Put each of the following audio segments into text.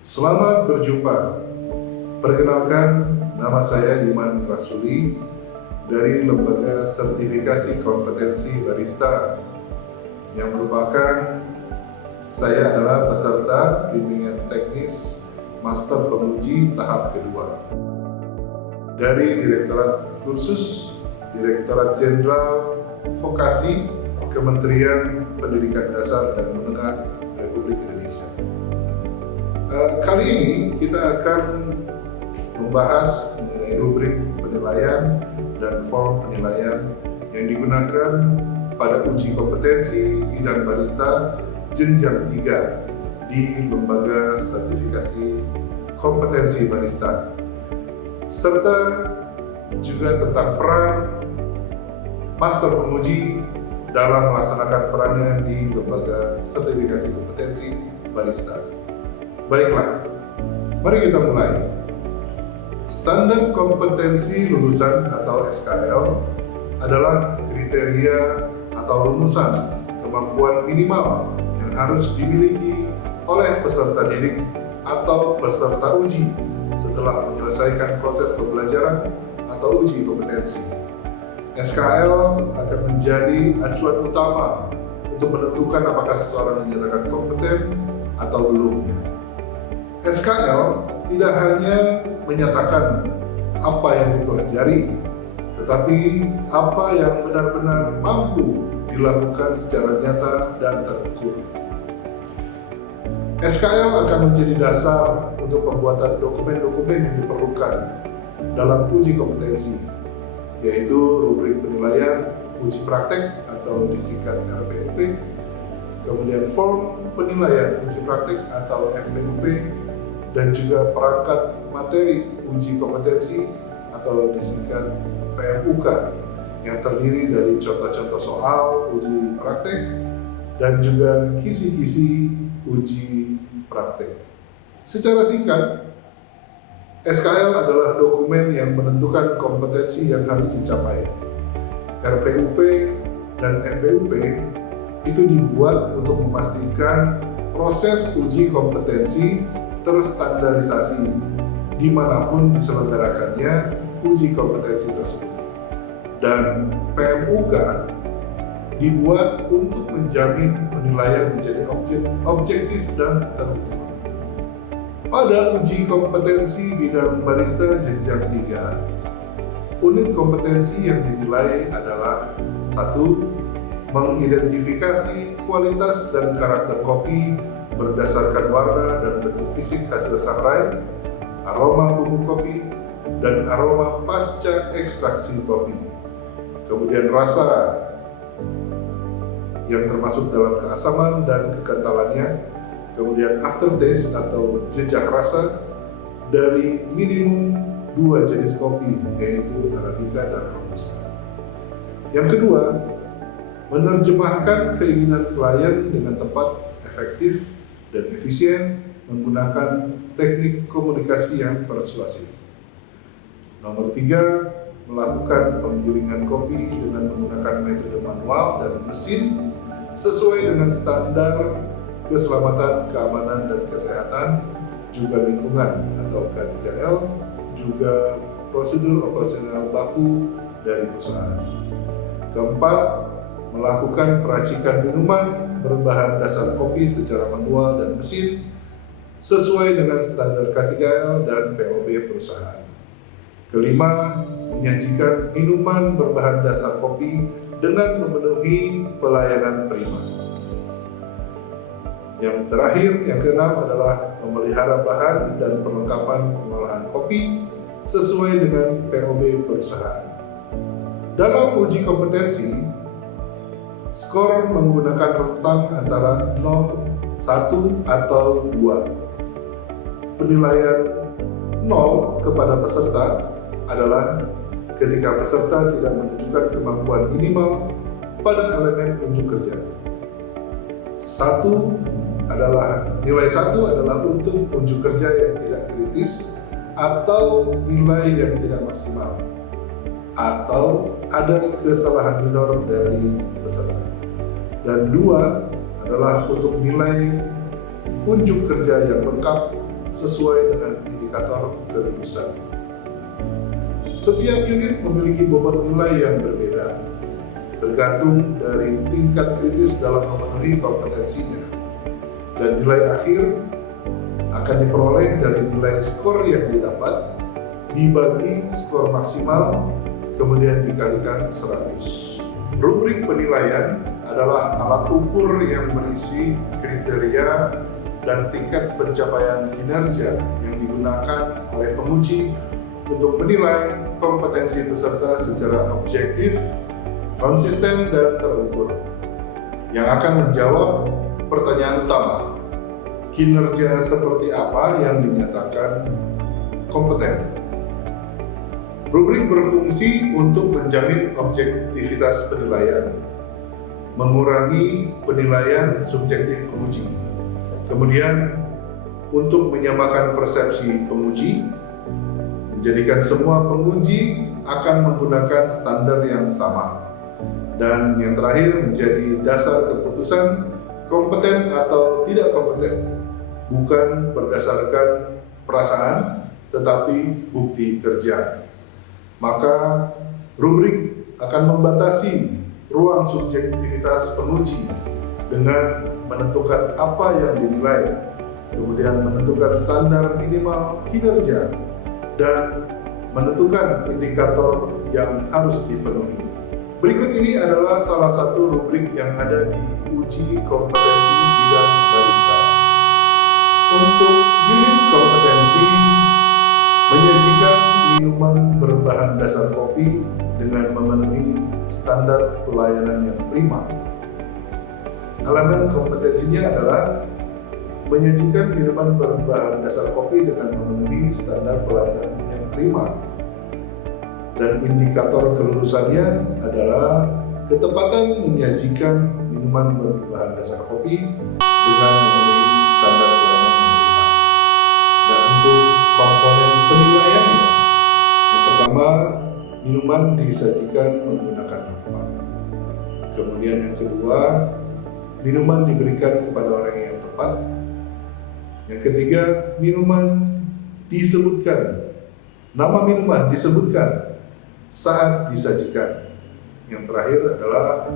Selamat berjumpa. Perkenalkan, nama saya Iman Rasuli dari Lembaga Sertifikasi Kompetensi Barista yang merupakan saya adalah peserta bimbingan teknis Master Penguji tahap kedua dari Direktorat Kursus Direktorat Jenderal Vokasi Kementerian Pendidikan Dasar dan Menengah Republik Indonesia. Kali ini kita akan membahas mengenai rubrik penilaian dan form penilaian yang digunakan pada uji kompetensi bidang barista jenjang 3 di Lembaga Sertifikasi Kompetensi Barista, serta juga tentang peran Master Penguji dalam melaksanakan perannya di Lembaga Sertifikasi Kompetensi Barista. Baiklah, mari kita mulai. Standar kompetensi lulusan atau SKL adalah kriteria atau rumusan kemampuan minimal yang harus dimiliki oleh peserta didik atau peserta uji setelah menyelesaikan proses pembelajaran atau uji kompetensi. SKL akan menjadi acuan utama untuk menentukan apakah seseorang dinyatakan kompeten atau belumnya. SKL tidak hanya menyatakan apa yang dipelajari, tetapi apa yang benar-benar mampu dilakukan secara nyata dan terukur. SKL akan menjadi dasar untuk pembuatan dokumen-dokumen yang diperlukan dalam uji kompetensi, yaitu rubrik penilaian uji praktek atau disingkat RPUP, kemudian form penilaian uji praktek atau FPUP, dan juga perangkat materi uji kompetensi atau disingkat PMUK yang terdiri dari contoh-contoh soal uji praktek dan juga kisi-kisi uji praktek. Secara singkat, SKL adalah dokumen yang menentukan kompetensi yang harus dicapai. RPUP dan FPUP itu dibuat untuk memastikan proses uji kompetensi terstandarisasi dimanapun diselenggarakannya uji kompetensi tersebut. Dan PMUK dibuat untuk menjamin penilaian menjadi objektif dan terukur. Pada uji kompetensi bidang barista jenjang 3, unit kompetensi yang dinilai adalah 1. Mengidentifikasi kualitas dan karakter kopi berdasarkan warna dan bentuk fisik hasil sangrai, aroma bumbu kopi, dan aroma pasca ekstraksi kopi. Kemudian rasa yang termasuk dalam keasaman dan kekentalannya, kemudian aftertaste atau jejak rasa dari minimum 2 jenis kopi, yaitu Arabica dan Robusta. Yang kedua, menerjemahkan keinginan klien dengan tepat, efektif, dan efisien menggunakan teknik komunikasi yang persuasif. Nomor 3, melakukan penggilingan kopi dengan menggunakan metode manual dan mesin sesuai dengan standar keselamatan, keamanan, dan kesehatan, juga lingkungan atau K3L, juga prosedur operasional baku dari perusahaan. Keempat, melakukan peracikan minuman berbahan dasar kopi secara manual dan mesin sesuai dengan standar K3L dan POB perusahaan. Kelima, menyajikan minuman berbahan dasar kopi dengan memenuhi pelayanan prima. Yang terakhir, yang keenam adalah memelihara bahan dan perlengkapan pengolahan kopi sesuai dengan POB perusahaan. Dalam uji kompetensi, skor menggunakan rentang antara 0, 1, atau 2. Penilaian 0 kepada peserta adalah ketika peserta tidak menunjukkan kemampuan minimal pada elemen unjuk kerja. Nilai 1 adalah untuk unjuk kerja yang tidak kritis atau nilai yang tidak maksimal, atau ada kesalahan minor dari peserta. Dan 2 adalah untuk nilai unjuk kerja yang lengkap sesuai dengan indikator kelulusan. Setiap unit memiliki bobot nilai yang berbeda, tergantung dari tingkat kritis dalam memenuhi kompetensinya. Dan nilai akhir akan diperoleh dari nilai skor yang didapat, dibagi skor maksimal, kemudian dikalikan 100. Rubrik penilaian adalah alat ukur yang berisi kriteria dan tingkat pencapaian kinerja yang digunakan oleh penguji untuk menilai kompetensi peserta secara objektif, konsisten, dan terukur, yang akan menjawab pertanyaan utama, kinerja seperti apa yang dinyatakan kompeten. Rubrik berfungsi untuk menjamin objektivitas penilaian, mengurangi penilaian subjektif penguji, kemudian untuk menyamakan persepsi penguji, menjadikan semua penguji akan menggunakan standar yang sama, dan yang terakhir menjadi dasar keputusan kompeten atau tidak kompeten, bukan berdasarkan perasaan tetapi bukti kerja. Maka rubrik akan membatasi ruang subjektivitas penguji dengan menentukan apa yang dinilai, kemudian menentukan standar minimal kinerja, dan menentukan indikator yang harus dipenuhi. Berikut ini adalah salah satu rubrik yang ada di uji kompetensi bidang barista. Untuk unit kompetensi, menyajikan minuman berbahan dasar kopi dengan memenuhi standar pelayanan yang prima. Elemen kompetensinya adalah menyajikan minuman berbahan dasar kopi dengan memenuhi standar pelayanan yang prima. Dan indikator kelulusannya adalah ketepatan menyajikan minuman berbahan dasar kopi dengan memenuhi standar pelayanan yang prima. Dan untuk komponen penilaiannya, yang pertama, minuman disajikan menggunakan nampan. Kemudian yang kedua, minuman diberikan kepada orang yang tepat. Yang ketiga, minuman disebutkan, nama minuman disebutkan saat disajikan. Yang terakhir adalah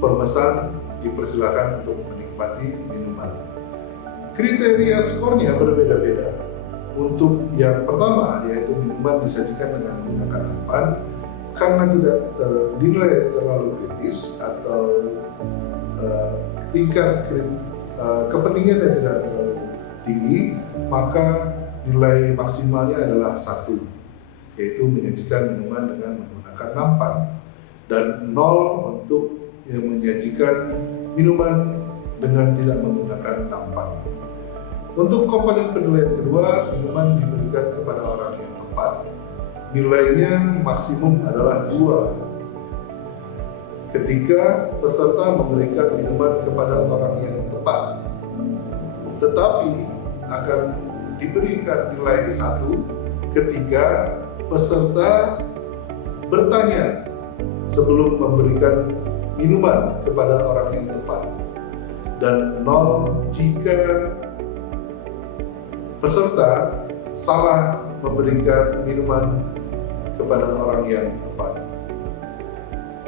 pemesan dipersilakan untuk menikmati minuman. Kriteria skornya berbeda-beda. Untuk yang pertama, yaitu minuman disajikan dengan menggunakan nampan, karena tidak dinilai terlalu kritis atau tingkat kepentingan yang tidak terlalu tinggi, maka nilai maksimalnya adalah 1, yaitu menyajikan minuman dengan menggunakan nampan, dan 0 untuk yang menyajikan minuman dengan tidak menggunakan nampan. Untuk komponen penilaian kedua, minuman diberikan kepada orang yang tepat. Nilainya maksimum adalah 2. Ketika peserta memberikan minuman kepada orang yang tepat, tetapi akan diberikan nilai 1 ketika peserta bertanya sebelum memberikan minuman kepada orang yang tepat, dan 0 jika peserta salah memberikan minuman kepada orang yang tepat.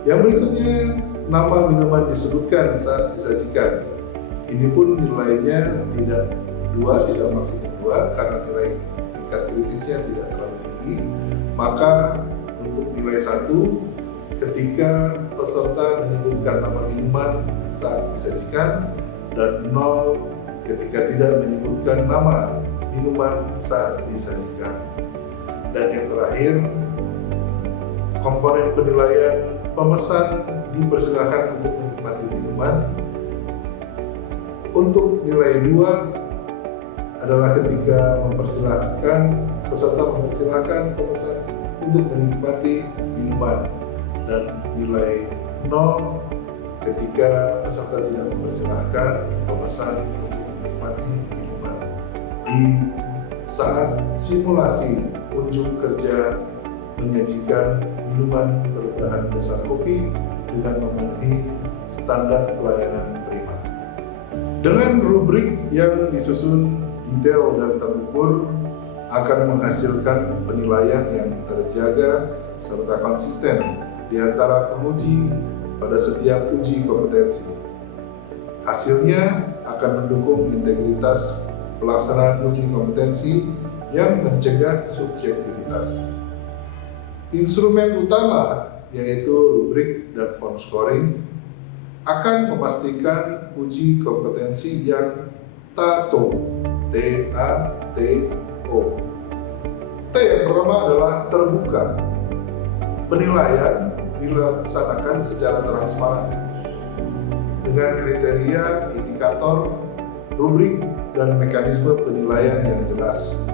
Yang berikutnya, nama minuman disebutkan saat disajikan. Ini pun nilainya tidak 2, tidak maksimum 2, karena nilai tingkat kritisnya tidak terlalu tinggi. Maka untuk nilai 1, ketika peserta menyebutkan nama minuman saat disajikan, dan 0 ketika tidak menyebutkan nama minuman saat disajikan. Dan yang terakhir, komponen penilaian, pemesan dipersilakan untuk menikmati minuman. Untuk nilai 2 adalah ketika peserta mempersilahkan pemesan untuk menikmati minuman, dan nilai 0 ketika peserta tidak mempersilahkan pemesan untuk menikmati minuman. Di saat simulasi unjuk kerja menyajikan minuman berbahan dasar kopi dengan memenuhi standar pelayanan prima. Dengan rubrik yang disusun detail dan terukur, terukur akan menghasilkan penilaian yang terjaga serta konsisten di antara penguji pada setiap uji kompetensi. Hasilnya akan mendukung integritas pelaksanaan uji kompetensi yang mencegah subjektivitas. Instrumen utama yaitu rubrik dan form scoring akan memastikan uji kompetensi yang TATO. T-A-T-O. T yang pertama adalah terbuka. Penilaian dilaksanakan secara transparan dengan kriteria, indikator, rubrik, dan mekanisme penilaian yang jelas,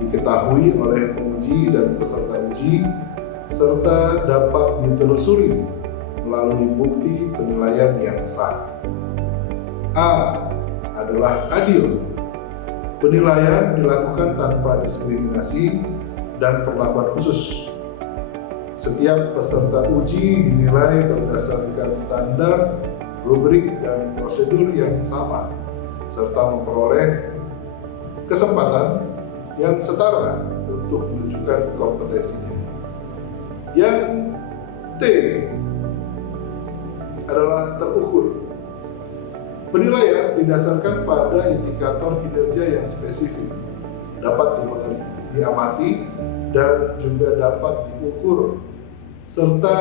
diketahui oleh penguji dan peserta uji, serta dapat ditelusuri melalui bukti penilaian yang sah. A adalah adil. Penilaian dilakukan tanpa diskriminasi dan perlakuan khusus. Setiap peserta uji dinilai berdasarkan standar, rubrik, dan prosedur yang sama, serta memperoleh kesempatan yang setara untuk menunjukkan kompetensinya. Yang T adalah terukur. Penilaian didasarkan pada indikator kinerja yang spesifik, dapat diamati dan juga dapat diukur, serta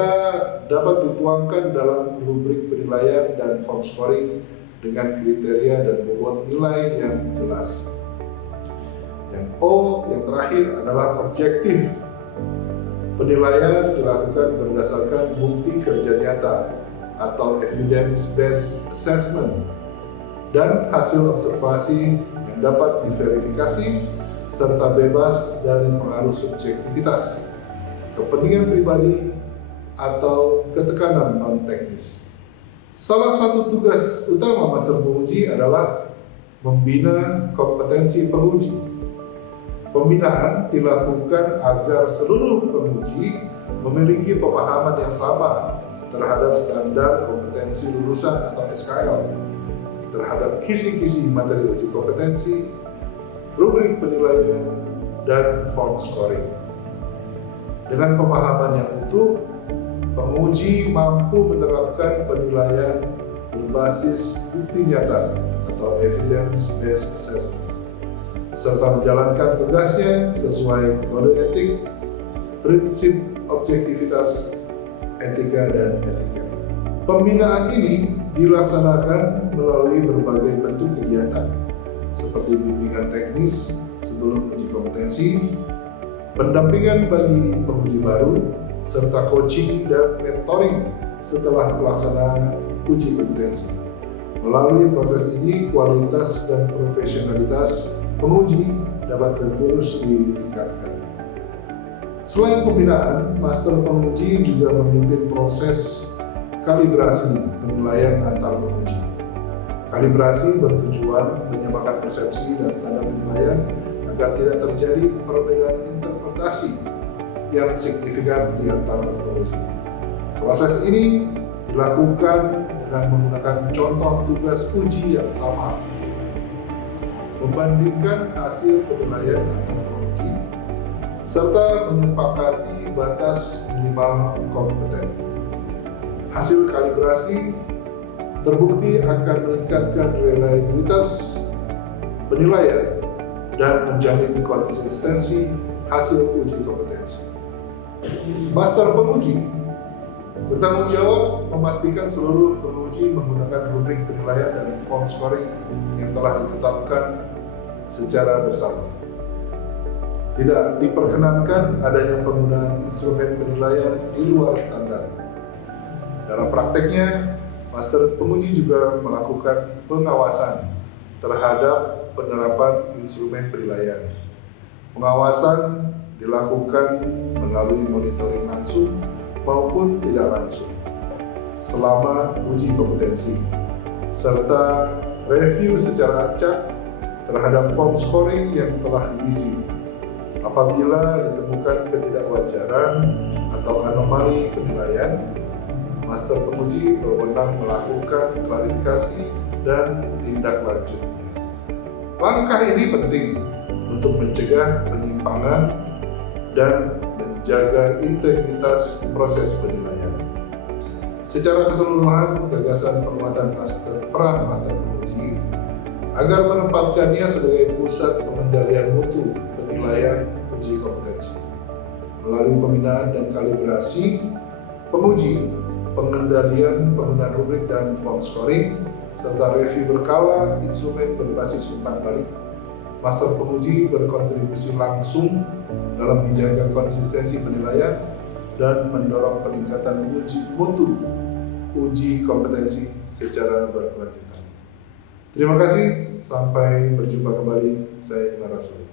dapat dituangkan dalam rubrik penilaian dan form scoring dengan kriteria dan bobot nilai yang jelas. Yang O, yang terakhir adalah objektif. Penilaian dilakukan berdasarkan bukti kerja nyata atau evidence-based assessment dan hasil observasi yang dapat diverifikasi serta bebas dari pengaruh subjektivitas, kepentingan pribadi, atau ketekanan non-teknis. Salah satu tugas utama master penguji adalah membina kompetensi penguji. Pembinaan dilakukan agar seluruh penguji memiliki pemahaman yang sama terhadap standar kompetensi lulusan atau SKL, terhadap kisi-kisi materi uji kompetensi, rubrik penilaian, dan form scoring. Dengan pemahaman yang utuh, penguji mampu menerapkan penilaian berbasis bukti nyata atau evidence-based assessment, serta menjalankan tugasnya sesuai kode etik, prinsip objektivitas, etika, dan etika. Pembinaan ini dilaksanakan melalui berbagai bentuk kegiatan, seperti bimbingan teknis sebelum uji kompetensi, pendampingan bagi penguji baru, serta coaching dan mentoring setelah pelaksanaan uji kompetensi. Melalui proses ini, kualitas dan profesionalitas penguji dapat terus ditingkatkan. Selain pembinaan, master penguji juga memimpin proses kalibrasi penilaian antar penguji. Kalibrasi bertujuan menyamakan persepsi dan standar penilaian agar tidak terjadi perbedaan interpretasi yang signifikan di antara penguji. Proses ini dilakukan dengan menggunakan contoh tugas uji yang sama, membandingkan hasil penilaian antar penguji, serta menyepakati batas minimal kompeten. Hasil kalibrasi terbukti akan meningkatkan reliabilitas penilaian dan menjamin konsistensi hasil uji kompetensi. Master penguji bertanggung jawab memastikan seluruh penguji menggunakan rubrik penilaian dan form scoring yang telah ditetapkan secara bersama. Tidak diperkenankan adanya penggunaan instrumen penilaian di luar standar. Dalam prakteknya, master penguji juga melakukan pengawasan terhadap penerapan instrumen penilaian. Pengawasan dilakukan melalui monitoring langsung maupun tidak langsung selama uji kompetensi, serta review secara acak terhadap form scoring yang telah diisi. Apabila ditemukan ketidakwajaran atau anomali penilaian, master penguji berwenang melakukan klarifikasi dan tindak lanjutnya. Langkah ini penting untuk mencegah penyimpangan dan menjaga integritas proses penilaian. Secara keseluruhan, gagasan penguatan peran master penguji agar menempatkannya sebagai pusat pengendalian mutu penilaian uji kompetensi. Melalui pembinaan dan kalibrasi penguji, pengendalian penggunaan rubrik dan form scoring, serta review berkala instrumen berbasis umpan balik, master penguji berkontribusi langsung dalam menjaga konsistensi penilaian dan mendorong peningkatan mutu uji kompetensi secara berkelanjutan. Terima kasih, sampai berjumpa kembali. Saya Narasuli.